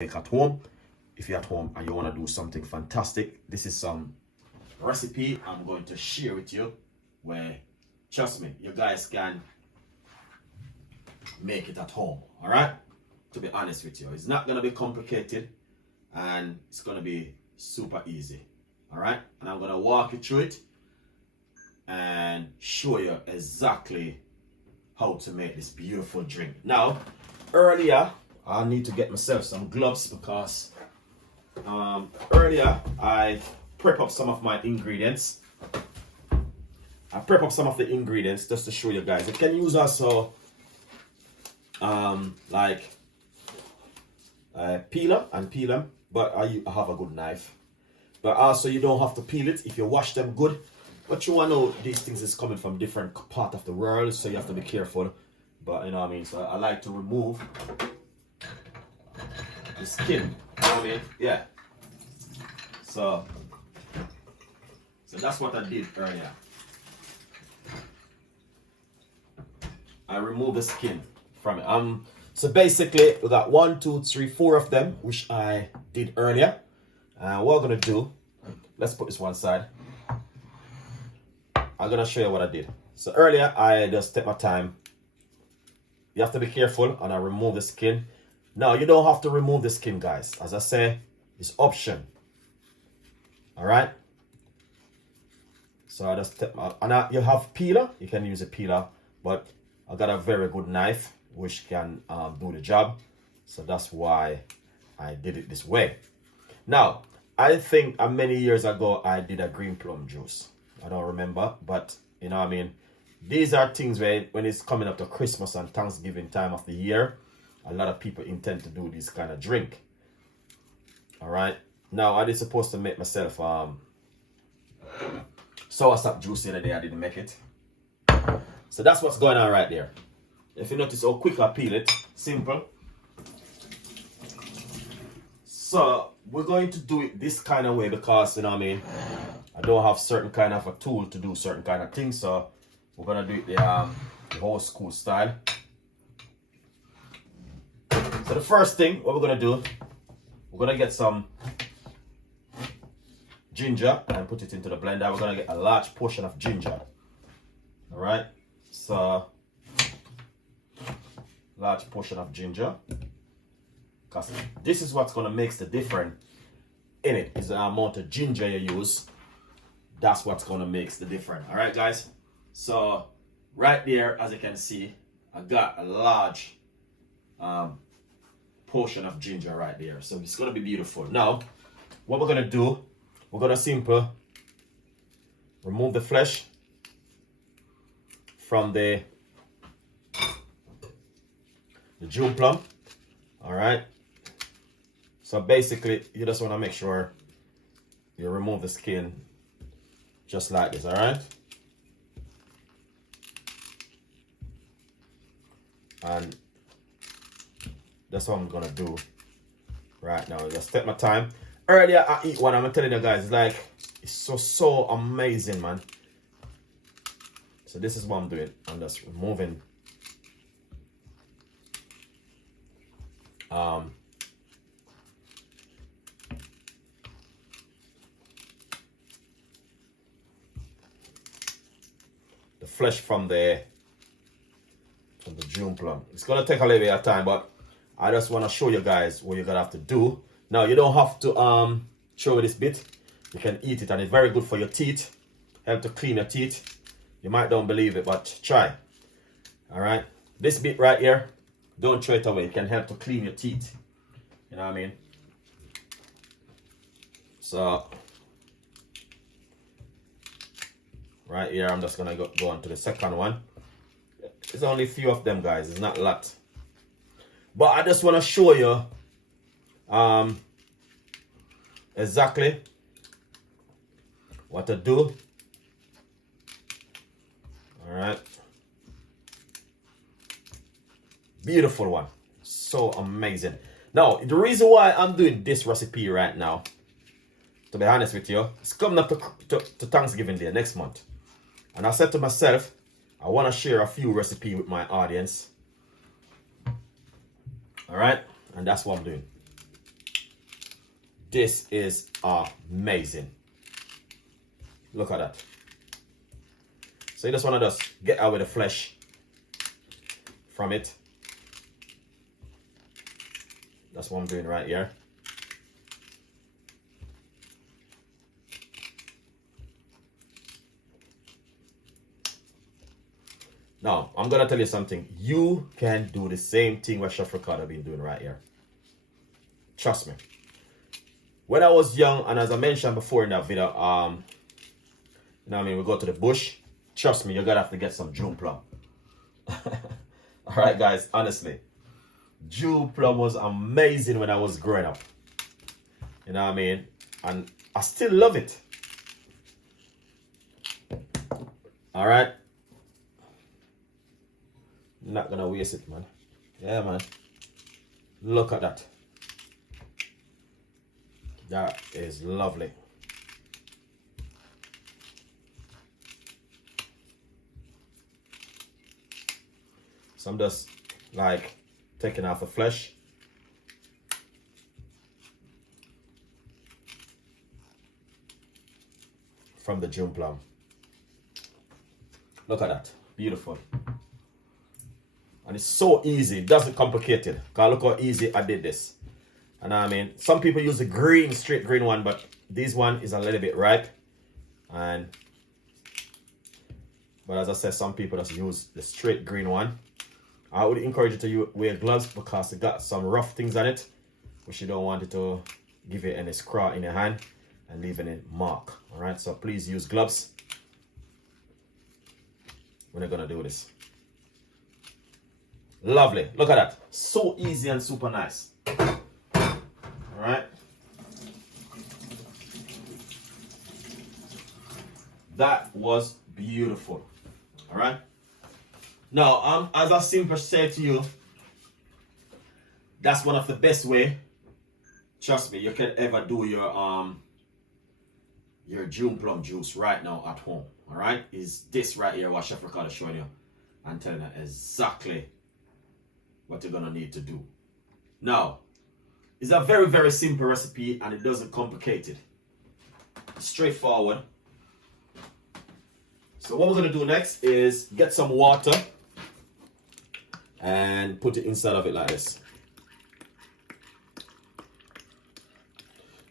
make at home. If you're at home and you want to do something fantastic, this is some recipe I'm going to share with you where, trust me, you guys can make it at home. All right, to be honest with you, it's not going to be complicated and it's going to be super easy. All right, and I'm going to walk you through it and show you exactly how to make this beautiful drink. Now, earlier I need to get myself some gloves because earlier I prep up some of my ingredients. I prep up some of the ingredients just to show you guys. You can use also like peeler and peel them, but I have a good knife. But also you don't have to peel it if you wash them good. But you want to know these things is coming from different part of the world, so you have to be careful. But you know what I mean. So I like to remove the skin. You know what I mean? Yeah. So that's what I did earlier. I removed the skin from it. So basically we got 1, 2, 3, 4 of them, which I did earlier. What we're gonna do, let's put this one side. I'm gonna show you what I did. So earlier I just took my time. You have to be careful, and I remove the skin. Now you don't have to remove the skin, guys. As I say, it's option. All right. So I just take my, and you have peeler. You can use a peeler, but I got a very good knife which can do the job. So that's why I did it this way. Now I think many years ago I did a green plum juice. I don't remember, but you know what I mean. These are things where when it's coming up to Christmas and Thanksgiving time of the year, a lot of people intend to do this kind of drink. All right. Now I was supposed to make myself soursop juice the other day. I didn't make it. So that's what's going on right there. If you notice how quick I peel it, simple. So we're going to do it this kind of way because, you know what I mean, I don't have certain kind of a tool to do certain kind of things. So we're going to do it the old school style. So the first thing, what we're going to do, we're going to get some ginger and put it into the blender. We're going to get a large portion of ginger. All right. So large portion of ginger. Because this is what's going to make the difference in it, is the amount of ginger you use. That's what's going to make the difference. All right, guys. So right there, as you can see, I got a large portion of ginger right there. So it's going to be beautiful. Now, what we're going to do, we're going to simply remove the flesh from the June plum. All right. So basically, you just want to make sure you remove the skin just like this. All right. And that's what I'm gonna do right now. Just take my time. Earlier I eat one. I'm telling you guys, it's like it's so amazing, man. So this is what I'm doing. I'm just removing the flesh from the June plum. It's gonna take a little bit of time, but I just want to show you guys what you're gonna have to do. Now you don't have to show this bit. You can eat it, and it's very good for your teeth. Help to clean your teeth. You might don't believe it, but try. All right, this bit right here, don't throw it away. It can help to clean your teeth. You know what I mean? So right here, I'm just gonna go on to the second one. There's only a few of them, guys. It's not a lot. But I just want to show you exactly what to do. All right. Beautiful one. So amazing. Now, the reason why I'm doing this recipe right now, to be honest with you, it's coming up to Thanksgiving Day next month. And I said to myself, I want to share a few recipes with my audience. All right, and that's what I'm doing. This is amazing. Look at that. So you just want to just get out with the flesh from it. That's what I'm doing right here. Now, I'm going to tell you something. You can do the same thing what Chef Ricardo been doing right here. Trust me. When I was young, and as I mentioned before in that video, you know what I mean, we go to the bush. Trust me, you're going to have to get some June plum. Alright guys, honestly. June plum was amazing when I was growing up. You know what I mean? And I still love it. Alright. Not gonna waste it, man. Yeah, man. Look at that. That is lovely. So I'm just like taking off the flesh. From the June plum. Look at that. Beautiful. And it's so easy. It doesn't complicate it. Cause look how easy I did this. And I mean, some people use the green, straight green one, but this one is a little bit ripe. But as I said, some people just use the straight green one. I would encourage you to wear gloves because it got some rough things on it, which you don't want it to give you any scratch in your hand and leave any mark. All right, so please use gloves when you're gonna do this. Lovely. Look at that. So easy and super nice. All right. That was beautiful. All right. Now, as I simply say to you, that's one of the best way. Trust me, you can ever do your June plum juice right now at home. All right, is this right here what Chef Ricardo showing you and telling you exactly what you're gonna need to do. Now, it's a very, very simple recipe and it doesn't complicate it. Straightforward. So what we're gonna do next is get some water and put it inside of it like this.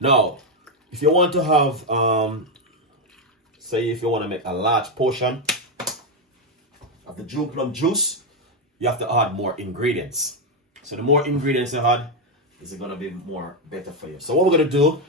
Now, if you want to have, say if you want to make a large portion of the June plum juice, you have to add more ingredients. So the more ingredients you add, is it going to be more better for you. So what we're going to do,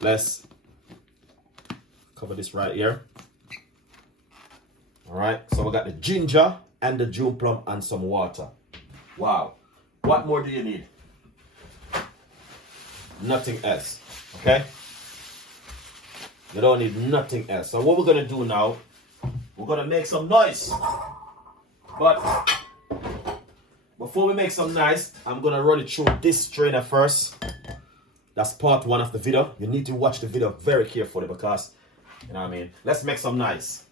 let's cover this right here. All right, so we got the ginger and the June plum and some water. Wow. What more do you need? Nothing else. Okay? You don't need nothing else. So what we're going to do now, we're going to make some noise. But before we make some noise, I'm going to run it through this strainer first. That's part one of the video. You need to watch the video very carefully because, you know what I mean? Let's make some noise.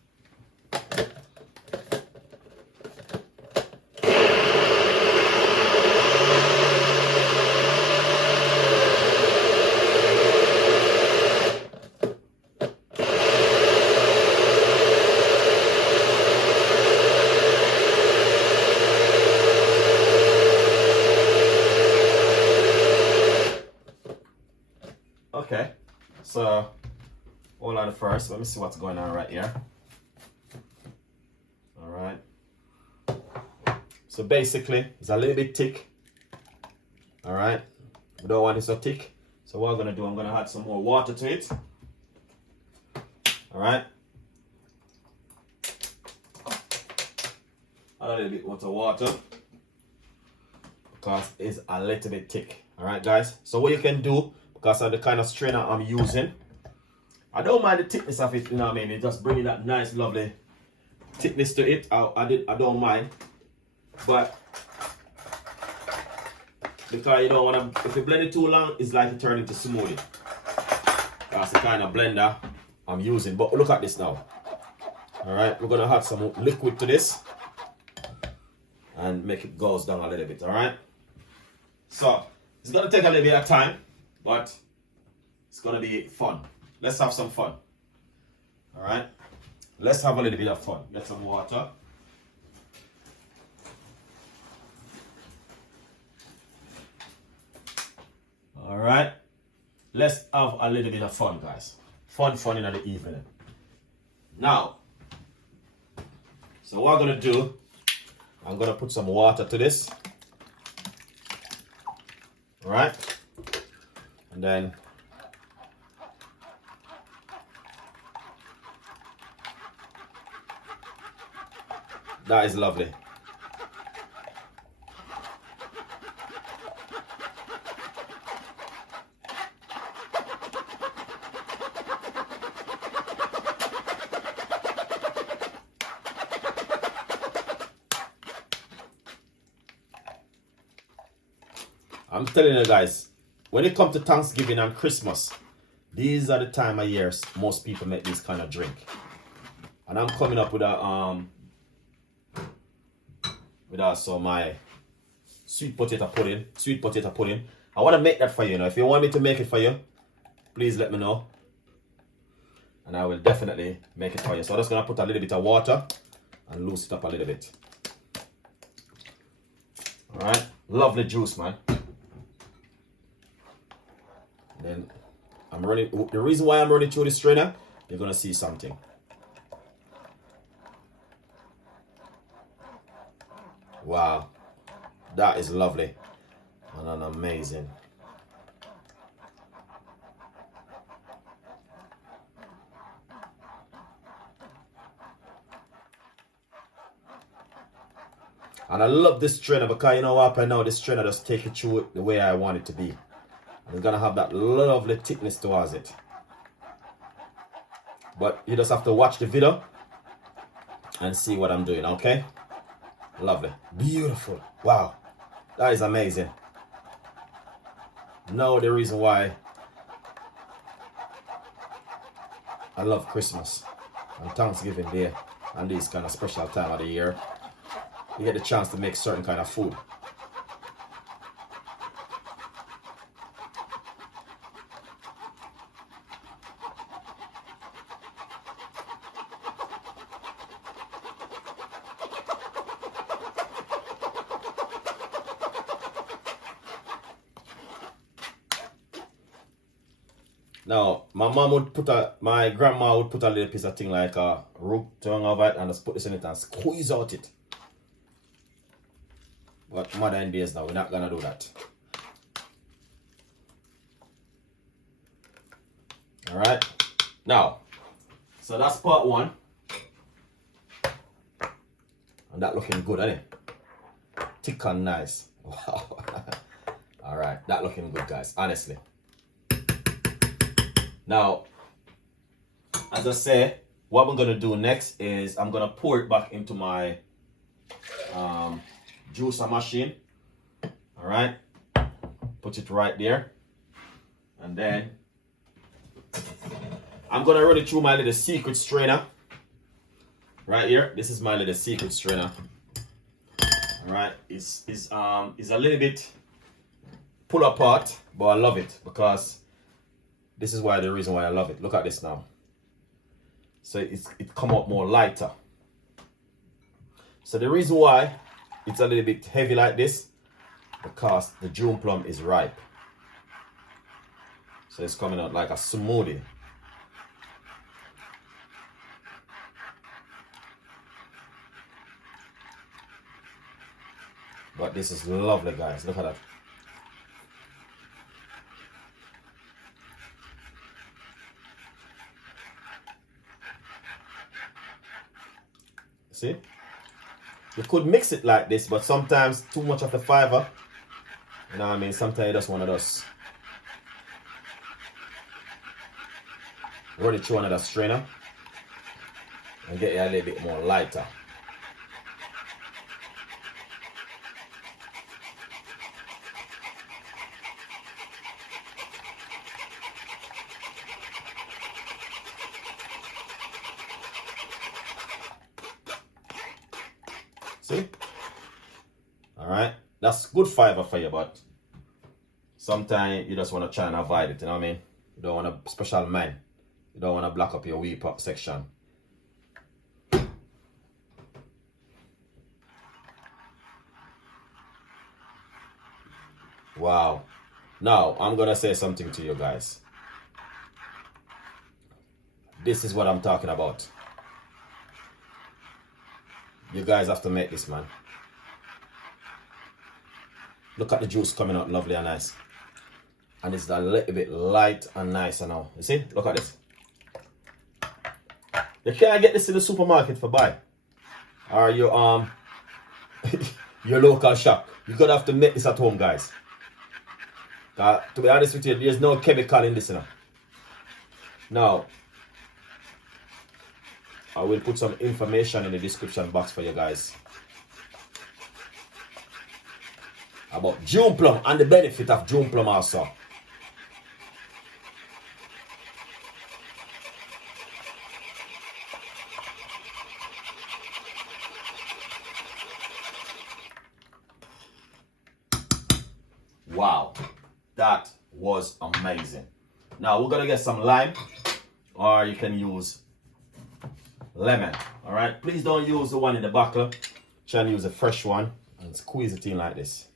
Okay, so hold on first. Let me see what's going on right here. All right. So basically, it's a little bit thick. All right. We don't want it so thick. So what I'm gonna do, I'm gonna add some more water to it. All right. Add a little bit more water because it's a little bit thick. All right, guys. So what you can do, because of the kind of strainer I'm using, I don't mind the thickness of it, you know what I mean? It just bringing that nice, lovely thickness to it. I don't mind. But because you don't want to, if you blend it too long, it's like it turns into smoothie. That's the kind of blender I'm using. But look at this now. All right, we're gonna add some liquid to this and make it goes down a little bit. All right. So it's gonna take a little bit of time. but it's gonna be fun. Let's have some fun. All right, let's have a little bit of fun. Get some water. All right, let's have a little bit of fun, guys. Fun in the evening. Now, so what I'm gonna do, I'm gonna put some water to this. All right, and then that is lovely. I'm telling you guys, when it comes to Thanksgiving and Christmas, these are the time of year most people make this kind of drink. And I'm coming up with also my sweet potato pudding. I want to make that for you. If you want me to make it for you, please let me know. And I will definitely make it for you. So I'm just going to put a little bit of water and loose it up a little bit. Alright, lovely juice, man. Then I'm running, the reason why I'm running through this strainer, you're going to see something. Wow, that is lovely and amazing. And I love this strainer because you know what, I know this strainer just take it through it the way I want it to be. And it's gonna have that lovely thickness towards it. But you just have to watch the video and see what I'm doing, okay? Lovely. Beautiful. Wow. That is amazing. Now the reason why I love Christmas and Thanksgiving Day and this kind of special time of the year. You get the chance to make certain kind of food. Now, my grandma would put a little piece of thing like a root tongue of it and just put this in it and squeeze out it. But modern days now, we're not gonna do that. Alright. Now, so that's part one. And that looking good, isn't it? Thick and nice. Wow. Alright, that looking good, guys, honestly. Now, as I say, what I'm gonna do next is I'm gonna pour it back into my juicer machine. All right, put it right there, and then I'm gonna run it through my little secret strainer right here. This is my little secret strainer. All right, it's a little bit pull apart, but I love it because this is the reason why I love it. Look at this now. So it come out more lighter. So the reason why it's a little bit heavy like this, because the June plum is ripe. So it's coming out like a smoothie. But this is lovely, guys. Look at that. See? You could mix it like this, but sometimes too much of the fiber, you know what I mean? Sometimes you just want to just run it through another strainer and get it a little bit more lighter. See? Alright, that's good fiber for you, but sometimes you just want to try and avoid it, you know what I mean? You don't want a special mind. You don't want to block up your weep up section. Wow. Now, I'm going to say something to you guys. This is what I'm talking about. You guys have to make this, man. Look at the juice coming out lovely and nice. And it's a little bit light and nice now. You see? Look at this. You can't get this in the supermarket for buy. Or your your local shop. You're gonna have to make this at home, guys. To be honest with you, there's no chemical in this, you know. Now, I will put some information in the description box for you guys about June Plum and the benefit of June Plum also. Wow, that was amazing. Now we're gonna get some lime, or you can use lemon. All right, please don't use the one in the bottle. Try and use a fresh one and squeeze it in like this.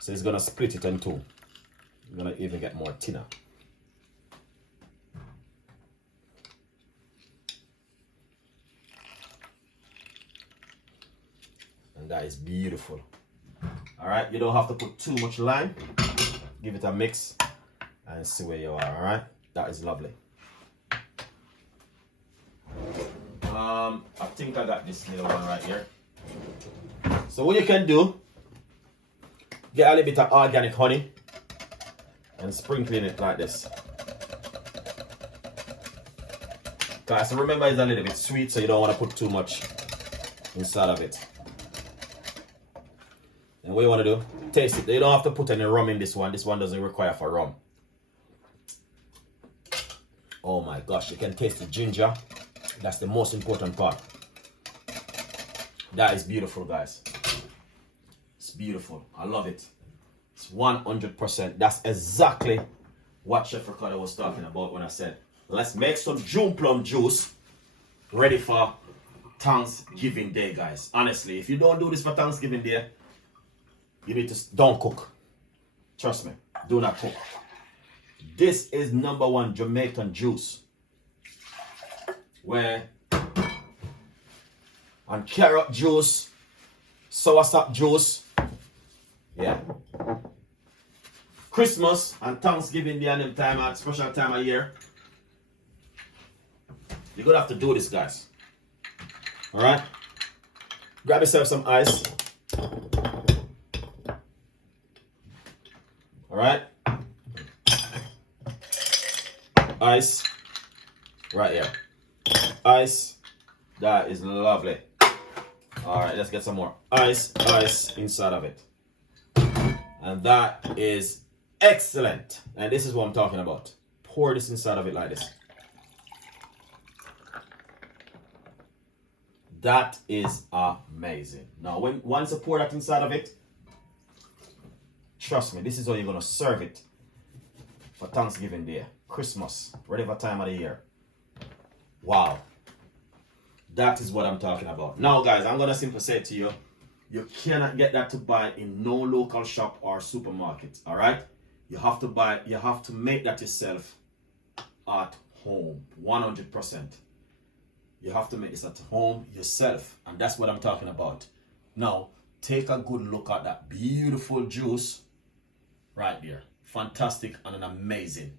So it's gonna split it in two. You're gonna even get more thinner. And that is beautiful. All right, you don't have to put too much lime. Give it a mix and see where you are. All right, that is lovely. I think I got this little one right here. So what you can do, get a little bit of organic honey and sprinkling it like this. Guys, so remember it's a little bit sweet, so you don't want to put too much inside of it. And what you want to do, taste it. You don't have to put any rum in this one. This one doesn't require for rum. Oh my gosh, you can taste the ginger. That's the most important part. That is beautiful, guys. It's beautiful. I love it. It's 100%. That's exactly what Chef Ricardo was talking about when I said, let's make some June Plum juice ready for Thanksgiving Day, guys. Honestly, if you don't do this for Thanksgiving Day, you need to don't cook. Trust me, do not cook. This is #1 Jamaican juice. Where and carrot juice, soursop juice, yeah. Christmas and Thanksgiving Day and them time at special time of year. You're gonna have to do this, guys. All right. Grab yourself some ice. All right. Ice. Right here. Ice. That is lovely. All right, let's get some more ice inside of it. And that is excellent. And this is what I'm talking about. Pour this inside of it like this. That is amazing. Now, once you pour that inside of it, trust me, this is how you're gonna serve it for Thanksgiving Day, Christmas, whatever time of the year. Wow. That is what I'm talking about. Now, guys, I'm gonna simply say to you, you cannot get that to buy in no local shop or supermarket. All right, you have to make that yourself at home. 100%. You have to make this at home yourself, and that's what I'm talking about. Now, take a good look at that beautiful juice right there. Fantastic and an amazing.